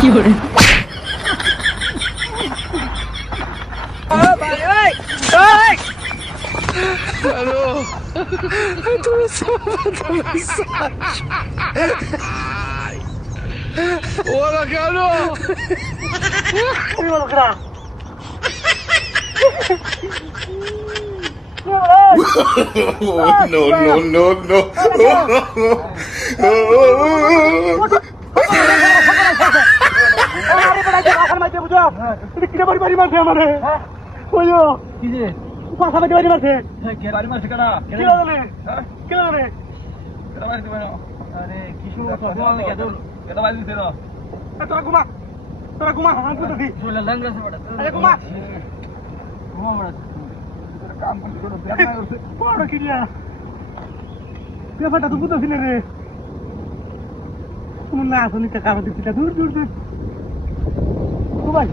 fiore. Alô? Tu me salva mensagem. Olha, Carol! Olha, cara! no. ব্যাপারটা তো বুঝতেছি না রে তোমার না আসলে কারণ দিচ্ছি দূর দূর দূর ভাই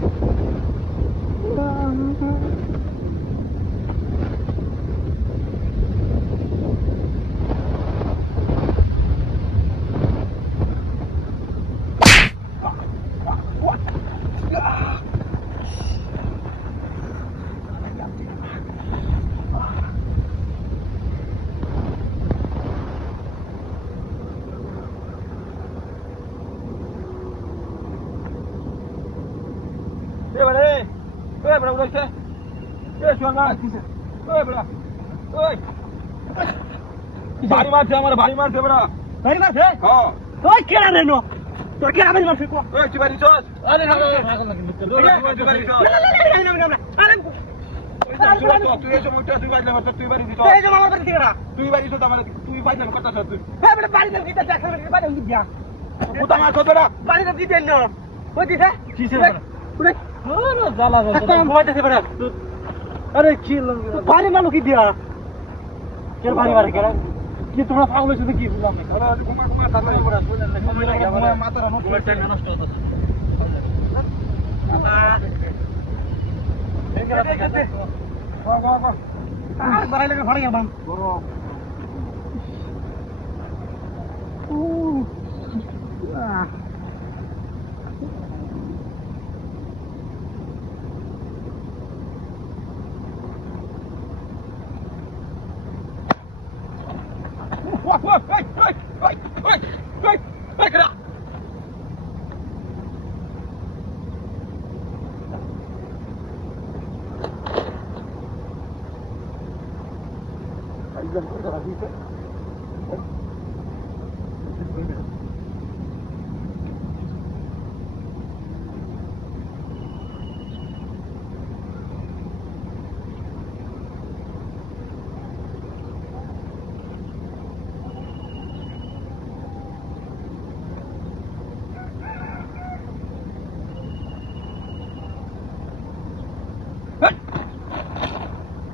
বাড়ি মারছে আমার বাড়ি মারছে বেড়া বাড়ি মারছে হ্যাঁ ওই কেনা রে নো তোর কেনা বাড়ি মারছে কো ওই তুই বাড়ি চল আরে না তুই বাড়ি চল তুই এসে মোটা তুই বাড়ি মারছ তুই বাড়ি দিছ এই যে মামা বাড়ি থেকে তুই বাড়ি চল আমার তুই বাড়ি না কথা তুই হ্যাঁ বেটা বাড়ি না দিতে দেখছ বাড়ি দিয়া কোথা মাছ তোরা বাড়ি না দিতে না ওই দিছে কিসে পুরে ওরে জ্বালা জ্বালা ঘুমাইতেছে বেটা আরে কি বাড়ি মালু কি দিয়া কে বাড়ি মারে কেন কি তোমরা পাগল হইছো কি বুঝলাম না আরে ঘুমা ঘুমা তাড়াতাড়ি ঘুমা মাথাটা নষ্ট হয়ে যায় নষ্ট হতো বাড়াই লাগে ভাড়া যাবাম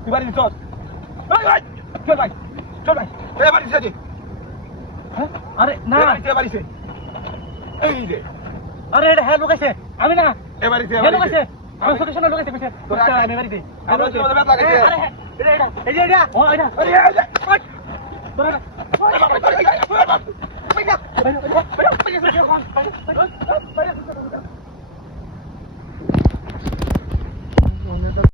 তুই বাড়ি চল চল ভাই চল ভাই এ বাড়ি যাচ্ছে আরে না বাড়িতে এই যে আরে এটা হ্যাঁ লোকাইছে আমি না এ বাড়িতে হ্যাঁ লোকাইছে আমার চোখের সামনে লোকাইছে কইছে তোর আমি বাড়িতে আমরা চলে ব্যথা লাগাইছে আরে হ্যাঁ এটা এই যে এটা ও এটা আরে তোরা